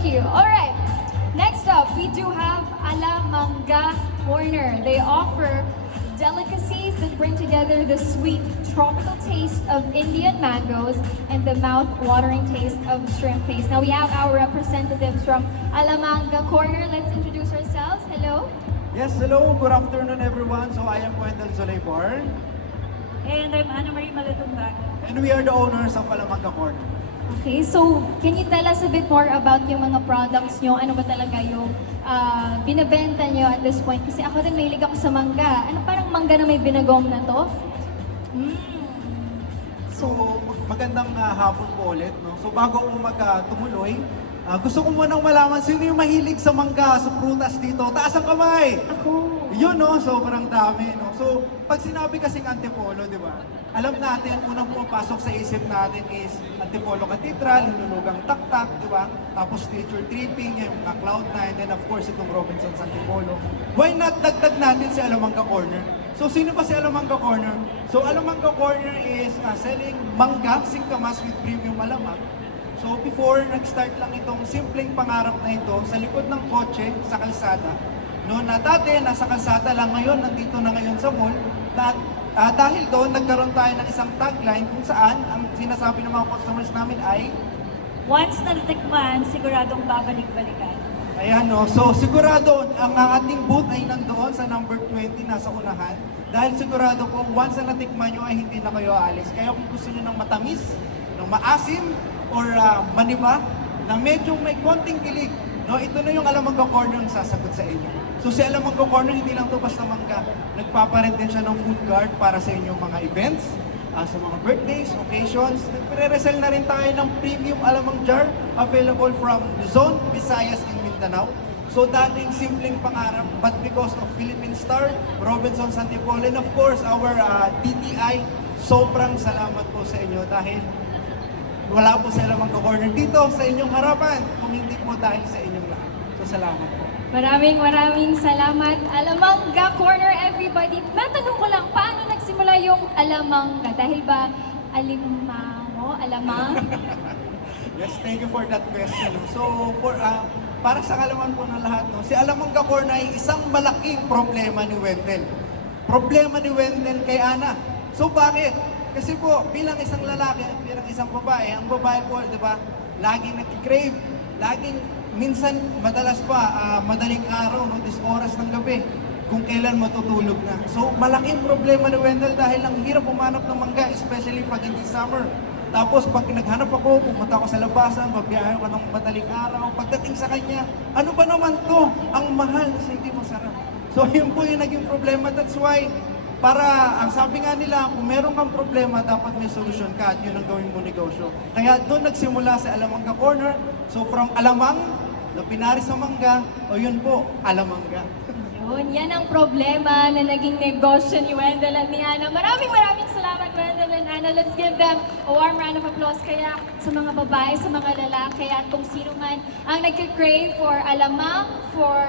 Thank you. All right. Next up, we do have Alamanga Corner. They offer delicacies that bring together the sweet tropical taste of Indian mangoes and the mouth-watering taste of shrimp paste. Now we have our representatives from Alamanga Corner. Let's introduce ourselves. Hello. Yes, hello. Good afternoon, everyone. So I am Wendell Solaybar, And I'm Ana Marie Malatungbaga. and we are the owners of Alamanga Corner. Okay, so can you tell us a bit more about yung mga products nyo? Ano ba talaga yung binibenta nyo at this point? Kasi ako din mahilig ako sa mangga. Ano parang mangga na may binagong na to? So magandang hapon po ulit. No? So bago ko tumuloy, gusto ko munang malaman sino yung mahilig sa mangga, sa prutas dito. Taas ang kamay! Ako. Yun, no? Sobrang dami, no? So, pag sinabi kasing Antipolo, di ba? Alam natin, unang pumapasok sa isip natin is Antipolo Cathedral, Hinulugang Taktak, di ba? Tapos nature tripping, yung mga Cloud9, then of course, itong Robinson's Antipolo. Why not dagdag natin si Alamanga Corner? So, sino pa si Alamanga Corner? So, Alamanga Corner is selling mangga, singkamas with premium alamang. So, before, nag-start lang itong simpleng pangarap na ito sa likod ng kotse, sa kalsada. No, na dati, nasa kalsada lang ngayon, nandito na ngayon sa mall. Dahil doon, nagkaroon tayo ng isang tagline kung saan ang sinasabi ng mga customers namin ay Once na natikman, siguradong babalik-balikan. ayan, no. So, sigurado, ang ating booth ay nandoon sa number 20, nasa unahan. Dahil sigurado kung once na natikman nyo ay hindi na kayo aalis. Kaya kung gusto nyo ng matamis, ng maasim, or maniba, na medyo may konting kilig, no, ito na yung Alamanga Corner ang sasagot sa inyo. So si Alamanga Corner, hindi lang to basta mangga. Nagpaparent din siya ng food cart para sa inyong mga events, sa mga birthdays, occasions. Nagpre-resell na rin tayo ng premium alamang jar available from Luzon, Visayas, and Mindanao. So dating simpleng pangarap, but because of Philippine Star, Robinson's Antipolo, and of course our DTI, sobrang salamat po sa inyo dahil wala po sa Alamanga Corner dito sa inyong harapan kung hindi po dahil sa inyong lahat. So salamat po. Maraming salamat. Alamanga Corner, everybody. Matanong ko lang, paano nagsimula yung Alamanga? Dahil ba alimango, alamang? Yes, thank you for that question. So, para sa kalaman po ng lahat, no, si Alamanga Corner ay isang malaking problema ni Wendell. Problema ni Wendell kay Ana. So, bakit? Kasi po, bilang isang lalaki at bilang isang babae, ang babae po, di ba, laging nag-crave, laging, minsan, madalas pa, madaling araw, no, this oras ng gabi, kung kailan matutulog na. So, malaking problema ni Wendell dahil ang hirap umanap ng mangga, especially pag hindi summer. Tapos, pag naghanap ako, pumunta ako sa labasan, babiyahe ko ng madaling araw, pagdating sa kanya, ano ba naman to? Ang mahal, kasi hindi masarap. So, yun po yung naging problema. That's why, ang sabi nga nila, kung meron kang problema, dapat may solusyon ka at yun ang gawin mo negosyo. Kaya doon nagsimula sa Alamanga Corner. So from alamang, na pinari sa mangga, o yun po, alamangga. Yun, yan ang problema na naging negosyo ni Wendell at ni Ana. Maraming salamat, Wendell and Ana. Let's give them a warm round of applause. Kaya sa mga babae, sa mga lalaki, at kung sino man ang nagka-crave for alamang, for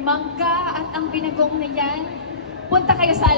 mangga, at ang binagong na yan, punta kayo sa